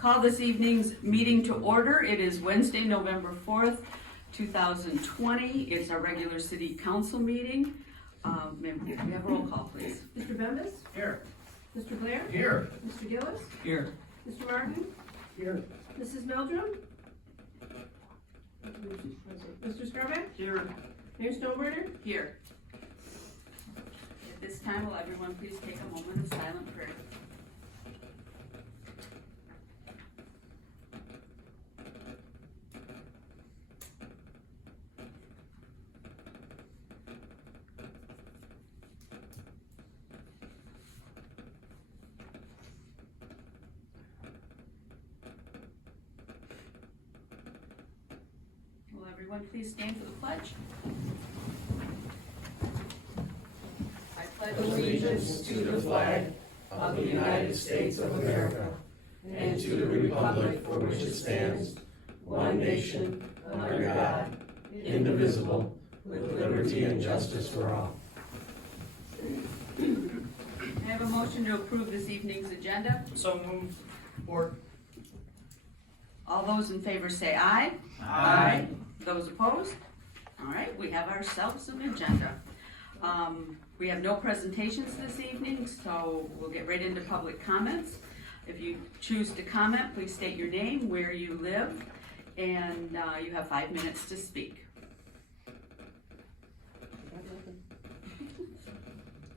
Call this evening's meeting to order. It is Wednesday, November 4th, 2020. It's our regular city council meeting. May we have a roll call, please? Mr. Bembas? Here. Mr. Blair? Here. Mr. Gillis? Here. Mr. Martin? Here. Mrs. Meldrum? Mr. Scarback? Here. Mayor Stoneburner? Here. At this time, will everyone please take a moment of silent prayer? Will everyone please stand for the pledge? I pledge Allegiance to the flag of the United States of America and to the republic for which it stands, one nation, under God, indivisible, with liberty and justice for all. I have a motion to approve this evening's agenda. So moved. Support. All those in favor say aye. Aye. Those opposed? All right, we have ourselves an agenda. We have no presentations this evening, so we'll get right into public comments. If you choose to comment, please state your name, where you live, and you have 5 minutes to speak.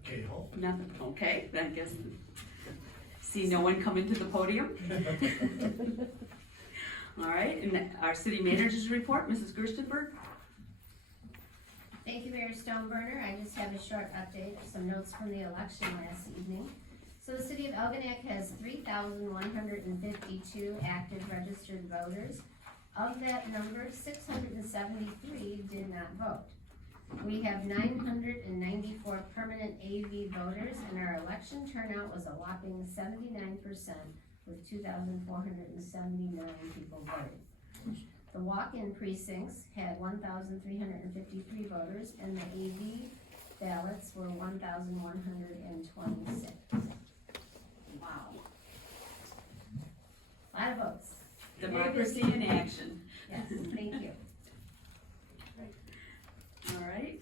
Katie Hall. Nothing, okay, I guess. See no one come into the podium? All right, and our city manager's report, Mrs. Gerstenberg. Thank you, Mayor Stoneburner. I just have a short update, some notes from the election last evening. So the city of Algonac has 3,152 active registered voters. Of that number, 673 did not vote. We have 994 permanent AV voters, and our election turnout was a whopping 79%, with 2,479 people voting. The walk-in precincts had 1,353 voters, and the AV ballots were 1,126. Wow. A lot of votes. Democracy in action. Yes, thank you. All right,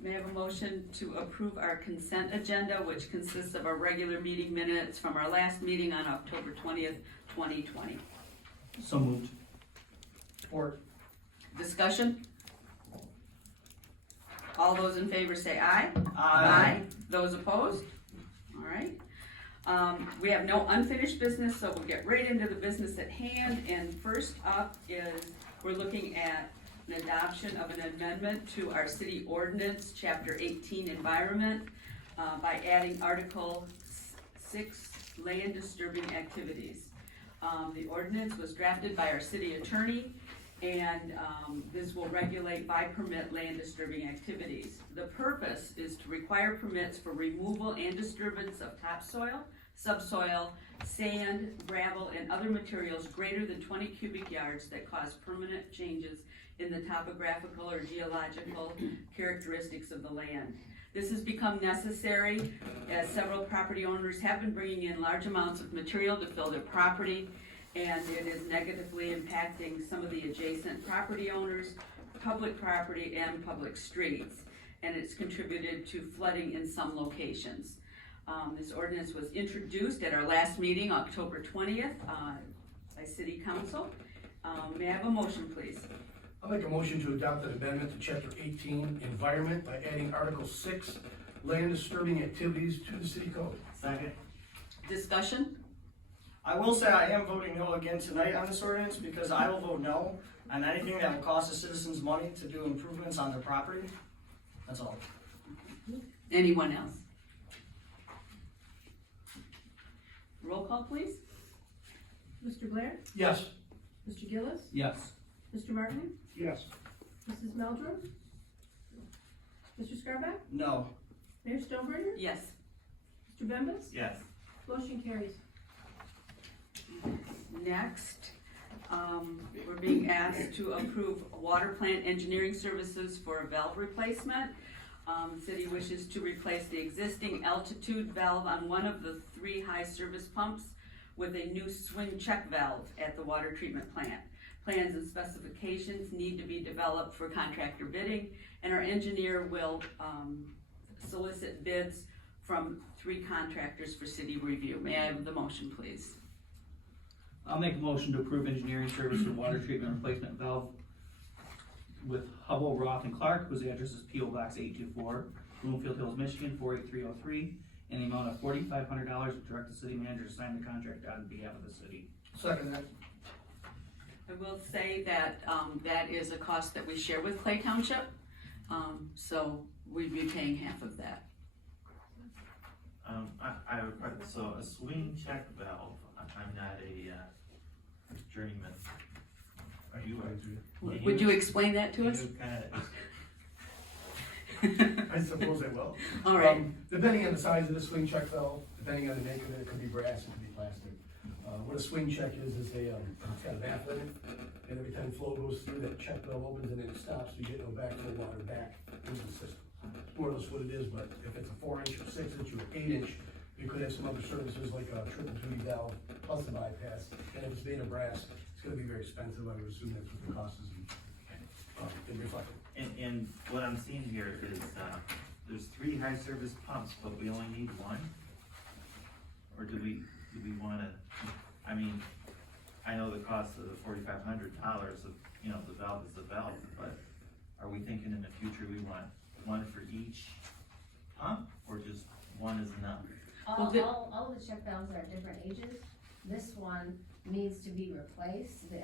may I have a motion to approve our consent agenda, which consists of our regular meeting minutes from our last meeting on October 20th, 2020. So moved. Support. Discussion? All those in favor say aye. Those opposed? All right. We have no unfinished business, so we'll get right into the business at hand. And first up is, we're looking at an adoption of an amendment to our city ordinance, chapter 18, environment, by adding article 6, land disturbing activities. The ordinance was drafted by our city attorney, and this will regulate by permit land disturbing activities. The purpose is to require permits for removal and disturbance of topsoil, subsoil, sand, gravel, and other materials greater than 20 cubic yards that cause permanent changes in the topographical or geological characteristics of the land. This has become necessary as several property owners have been bringing in large amounts of material to fill their property, and it is negatively impacting some of the adjacent property owners, public property, and public streets, and it's contributed to flooding in some locations. This ordinance was introduced at our last meeting, October 20th, by City Council. May I have a motion, please? I'll make a motion to adopt an amendment to chapter 18, environment, by adding article 6, land disturbing activities, to the city code. Second. Discussion? I will say I am voting no again tonight on this ordinance because I will vote no on anything that will cost the citizens money to do improvements on their property. That's all. Anyone else? Roll call, please. Mr. Blair? Yes. Mr. Gillis? Yes. Mr. Martin? Yes. Mrs. Meldrum? Mr. Scarback? No. Mayor Stoneburner? Yes. Mr. Bembas? Yes. Motion carries. Next, we're being asked to approve water plant engineering services for a valve replacement. The city wishes to replace the existing altitude valve on one of the 3 high service pumps with a new swing check valve at the water treatment plant. Plans and specifications need to be developed for contractor bidding, and our engineer will solicit bids from 3 contractors for city review. May I have the motion, please? I'll make a motion to approve engineering service for water treatment replacement valve with Hubble, Roth, and Clark, whose address is P.O. Box 824, Bloomfield Hills, Michigan, 48303, in the amount of $4,500, with direct the city manager to sign the contract on behalf of the city. Second that. I will say that, that is a cost that we share with Clay Township, so we'd be paying half of that. I have a question. So a swing check valve, I'm not a journeyman. Are you? Would you explain that to us? I suppose I will. All right, Depending on the size of the swing check valve, depending on the make of it, it could be brass, it could be plastic. What a swing check is it's got a bath in it, and every time flow goes through, that check valve opens and then it stops, you get no backflow water back into the system. It's more or less what it is, but if it's a 4-inch or 6-inch or 8-inch, you could have some other services like a triple duty valve plus the bypass, and if it's made of brass, it's gonna be very expensive, I would assume that's what the cost is in reflected. And what I'm seeing here is, there's 3 high service pumps, but we only need 1? Or do we wanna, I mean, I know the cost of the $4,500 of, the valve is the valve, but are we thinking in the future we want 1 for each pump, or just 1 is enough? All the check valves are at different ages. This one needs to be replaced, the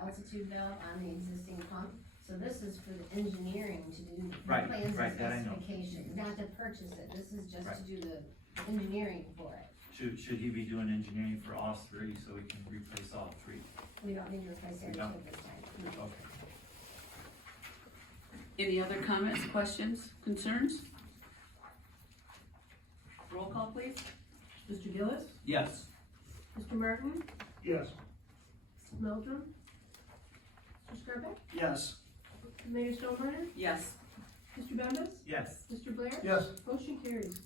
altitude valve on the existing pump. So this is for the engineering to do the Right, plans and right, that I know. specifications, not to purchase it. This is just Right. to do the engineering for it. Should he be doing engineering for all 3 so we can replace all 3? We don't need to replace We everything don't? this time. Okay. any other comments, questions, concerns? Roll call, please. Mr. Gillis, Yes. Mr. Martin, Yes. Mrs. Meldrum, Mr. Scarback, Yes. Mayor Stoneburner, Yes. Mr. Bembas, Yes. Mr. Blair, Yes. motion carries.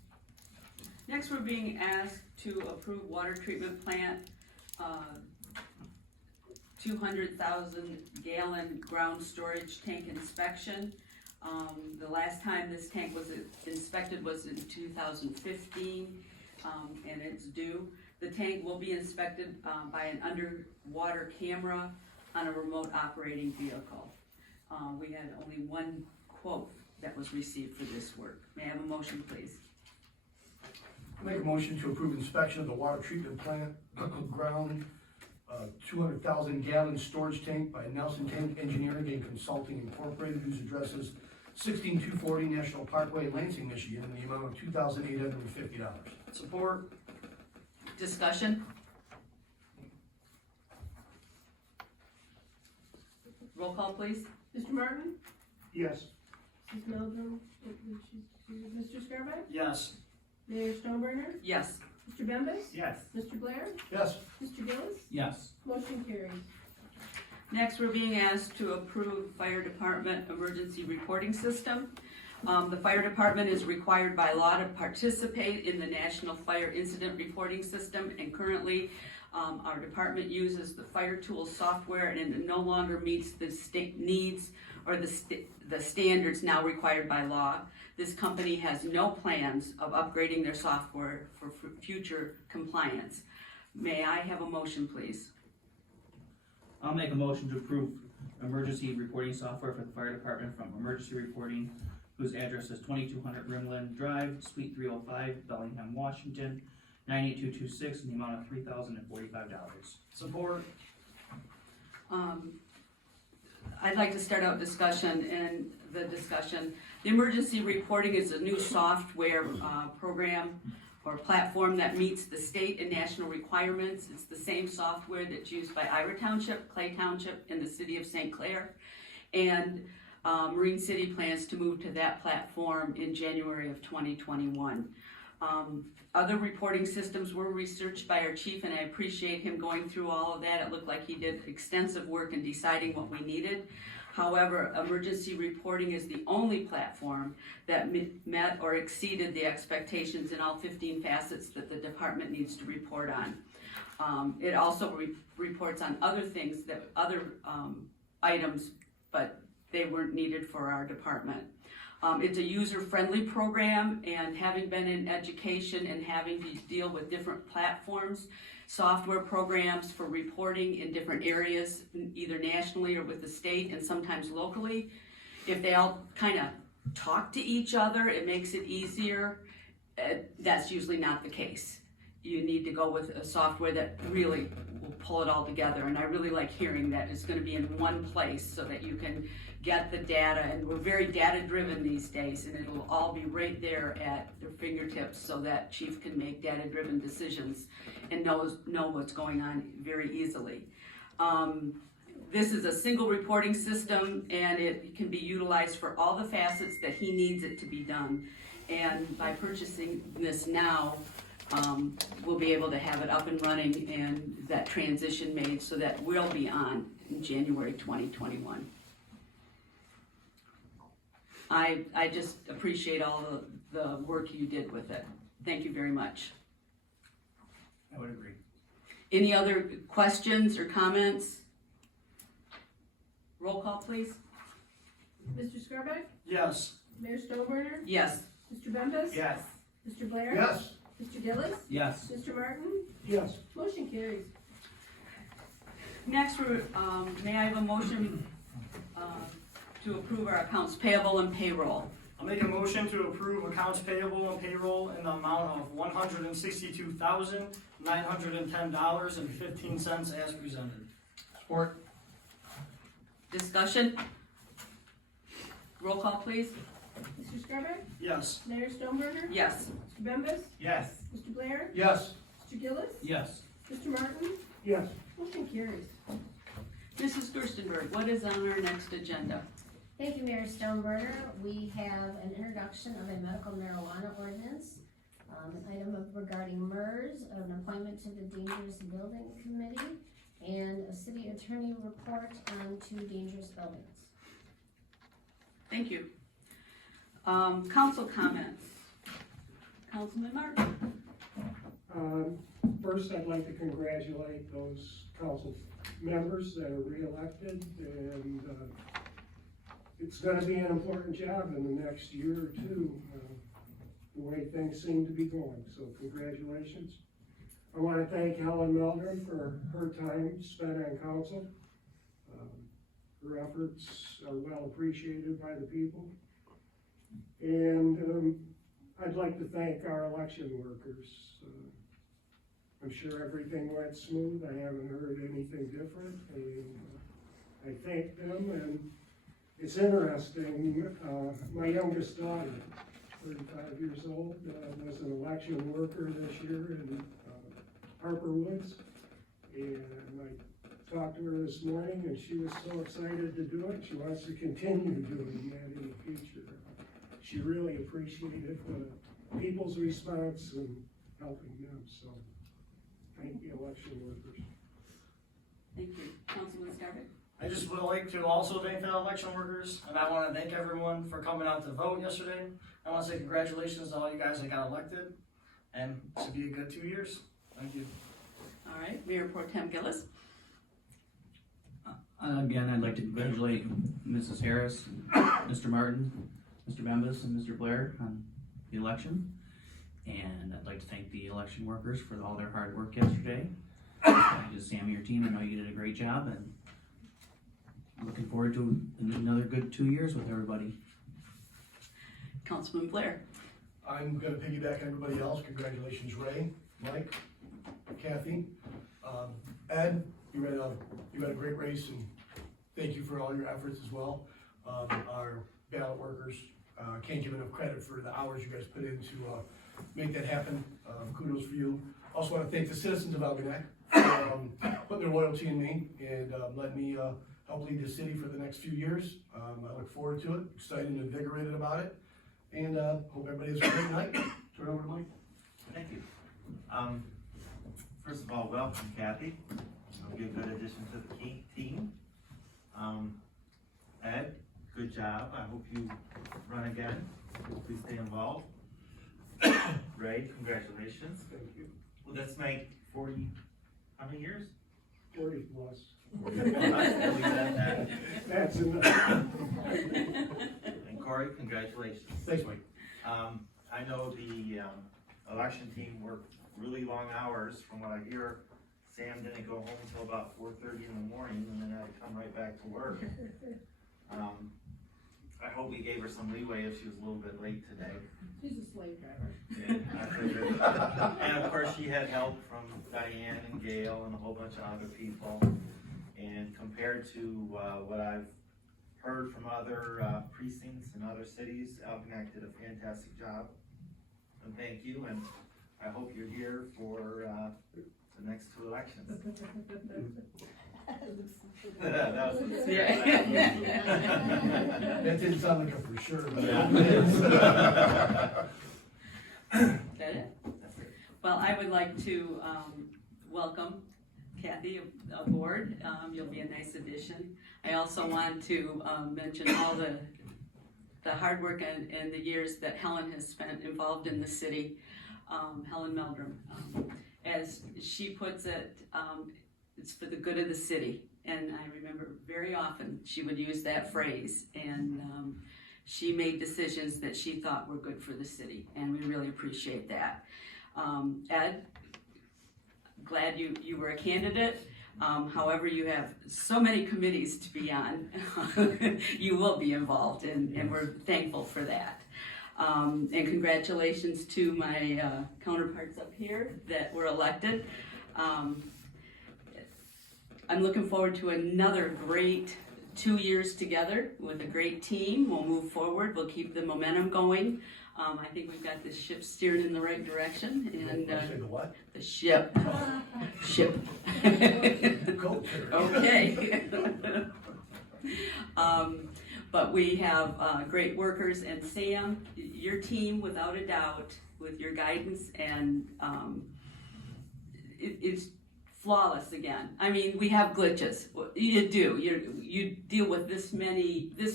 Next, we're being asked to approve water treatment plant, 200,000 gallon ground storage tank inspection. The last time this tank was inspected was in 2015, and it's due. The tank will be inspected, by an underwater camera on a remote operating vehicle. We had only 1 quote that was received for this work. May I have a motion, please? Make a motion to approve inspection of the water treatment plant ground, 200,000 gallon storage tank by Nelson Tank Engineering and Consulting Incorporated, whose address is 16240 National Parkway, Lansing, Michigan, in the amount of $2,850. Support. Discussion? Roll call, please. Mr. Martin, Yes. Mrs. Meldrum, Mr. Scarback, Yes. Mayor Stoneburner, Yes. Mr. Bembas, Yes. Mr. Blair, Yes. Mr. Gillis, Yes. motion carries. Next, we're being asked to approve fire department emergency reporting system. The fire department is required by law to participate in the National Fire Incident Reporting System, and currently, our department uses the Fire Tool software, and it no longer meets the needs or the standards now required by law. This company has no plans of upgrading their software for future compliance. May I have a motion, please? I'll make a motion to approve emergency reporting software for the fire department from Emergency Reporting, whose address is 2200 Rimland Drive, Suite 305, Bellingham, Washington, 98226, in the amount of $3,045. Support. I'd like to start out discussion, and the emergency reporting is a new software program or platform that meets the state and national requirements. It's the same software that's used by Ira Township, Clay Township, and the city of St. Clair. And Marine City plans to move to that platform in January of 2021. Other reporting systems were researched by our chief, and I appreciate him going through all of that. It looked like he did extensive work in deciding what we needed. However, emergency reporting is the only platform that met or exceeded the expectations in all 15 facets that the department needs to report on. It also reports on other things other items, but they weren't needed for our department. It's a user-friendly program, and having been in education and having to deal with different platforms, software programs for reporting in different areas, either nationally or with the state and sometimes locally, if they all kind of talk to each other, it makes it easier. That's usually not the case. You need to go with a software that really will pull it all together, and I really like hearing that it's going to be in one place so that you can get the data, and we're very data driven these days, and it'll all be right there at their fingertips so that chief can make data driven decisions and know what's going on very easily. This is a single reporting system, and it can be utilized for all the facets that he needs it to be done. And by purchasing this now, we'll be able to have it up and running and that transition made so that we'll be on in January 2021. I just appreciate all the work you did with it. Thank you very much. I would agree. Any other questions or comments? Roll call, please. Mr. Skrillex? Yes. Mayor Stoneburner? Yes. Mr. Bembas? Yes. Mr. Blair? Yes. Mr. Gillis? Yes. Mr. Martin? Yes. Motion carries. Next, may I have a motion to approve our accounts payable and payroll? I'll make a motion to approve accounts payable and payroll in the amount of $162,910.15 as presented. Support. Discussion? Roll call, please. Mr. Skrillex? Yes. Mayor Stoneburner? Yes. Mr. Bembas? Yes. Mr. Blair? Yes. Mr. Gillis? Yes. Mr. Martin? Yes. Motion carries. Mrs. Gerstenberg, what is on our next agenda? Thank you, Mayor Stoneburner. We have an introduction of a medical marijuana ordinance, an item regarding MERS, an appointment to the Dangerous Building Committee, and a city attorney report on 2 dangerous buildings. Thank you. Council comments. Councilman Martin. First, I'd like to congratulate those council members that are re-elected, and it's gonna be an important job in the next year or two, the way things seem to be going, so congratulations. I wanna thank Helen Meldrum for her time spent on council. Her efforts are well appreciated by the people. And I'd like to thank our election workers. I'm sure everything went smooth. I haven't heard anything different, and I thank them. And it's interesting, my youngest daughter, 35 years old, was an election worker this year in Harper Woods, and I talked to her this morning, and she was so excited to do it. She wants to continue doing that in the future. She really appreciated the people's response and helping them, so thank you, election workers. Thank you. Councilman Scarpet. I just would like to also thank the election workers, and I want to thank everyone for coming out to vote yesterday. I want to say congratulations to all you guys that got elected, and it should be a good 2 years. Thank you. All right, Mayor Pro Tem Gillis. Again, I'd like to congratulate Mrs. Harris, Mr. Martin, Mr. Bembas, and Mr. Blair on the election. And I'd like to thank the election workers for all their hard work yesterday. Just Sammy, your team, I know you did a great job, and I'm looking forward to another good 2 years with everybody. Councilman Blair. I'm gonna piggyback on everybody else. Congratulations, Ray, Mike, Kathy, Ed. You ran a great race, and thank you for all your efforts as well. Our ballot workers, can't give enough credit for the hours you guys put in to make that happen. Kudos for you. Also want to thank the citizens of Algonac for putting their loyalty in me and letting me help lead the city for the next few years. I look forward to it, excited and invigorated about it, and hope everybody has a great night. Turn it over to Mike. Thank you. First of all, welcome, Kathy. You'll be a good addition to the team. Ed, good job. I hope you run again. Please stay involved. Ray, congratulations. Thank you. Well, that's my 40 How many years? 40 plus. I'll leave it at that. That's enough. And Corey, congratulations. Thanks, Mike. I know the, election team worked really long hours. From what I hear, Sam didn't go home until about 4:30 in the morning and then had to come right back to work. I hope we gave her some leeway if she was a little bit late today. She's a slave driver. Yeah, I figured. And of course, she had help from Diane and Gail and a whole bunch of other people. And compared to what I've heard from other precincts and other cities, Algonac did a fantastic job. And thank you, and I hope you're here for the next two elections. That was a That didn't sound like a for sure, but Yeah. it is. That it? That's it. Well, I would like to welcome Kathy aboard. You'll be a nice addition. I also want to mention all the hard work and the years that Helen has spent involved in the city, Helen Meldrum. As she puts it, it's for the good of the city. And I remember very often she would use that phrase, and she made decisions that she thought were good for the city, and we really appreciate that. Ed, glad you were a candidate. However, you have so many committees to be on. You will be involved, and we're thankful for that. And congratulations to my counterparts up here that were elected. I'm looking forward to another great 2 years together with a great team. We'll move forward. We'll keep the momentum going. I think we've got this ship steered in the right direction, and Say the what? the ship. Ship. Go, Terry. Okay. But we have great workers, and Sam, your team, without a doubt, with your guidance, and it's flawless again. I mean, we have glitches. You do. You deal with this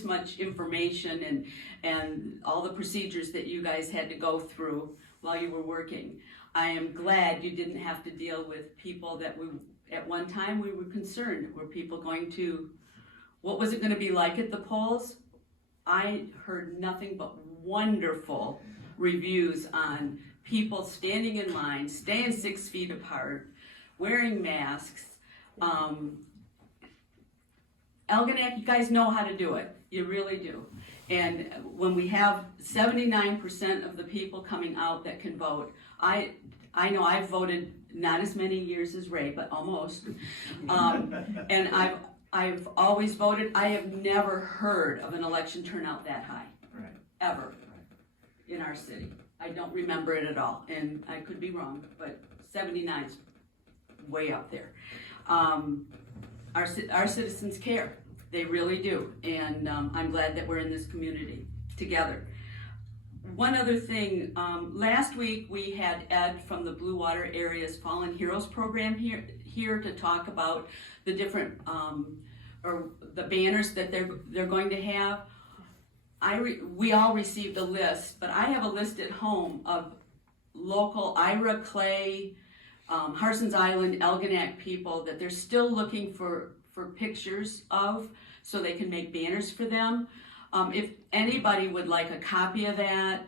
much information and all the procedures that you guys had to go through while you were working. I am glad you didn't have to deal with people that at one time we were concerned. Were people going to, what was it going to be like at the polls? I heard nothing but wonderful reviews on people standing in line, staying 6 feet apart, wearing masks. Algonac, you guys know how to do it. You really do. And when we have 79% of the people coming out that can vote, I know I've voted not as many years as Ray, but almost. And I've always voted. I have never heard of an election turnout that high, Right. ever, in our city. I don't remember it at all, and I could be wrong, but 79 is way up there. Our citizens care. They really do, and I'm glad that we're in this community together. One other thing, last week we had Ed from the Blue Water Area's Fallen Heroes program here to talk about the different, or the banners that they're going to have. We all received a list, but I have a list at home of local Ira Clay, Harson's Island, Algonac people that they're still looking for pictures of so they can make banners for them. If anybody would like a copy of that,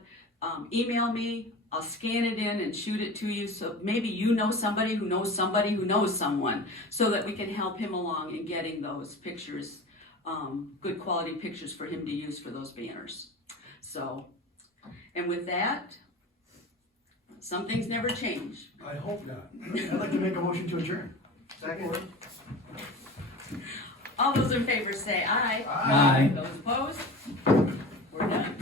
email me. I'll scan it in and shoot it to you, so maybe you know somebody who knows somebody who knows someone, so that we can help him along in getting those pictures, good quality pictures for him to use for those banners. So, and with that, some things never change. I hope not. I'd like to make a motion to adjourn. Second. All those in favor say aye. Aye. Those opposed? We're done.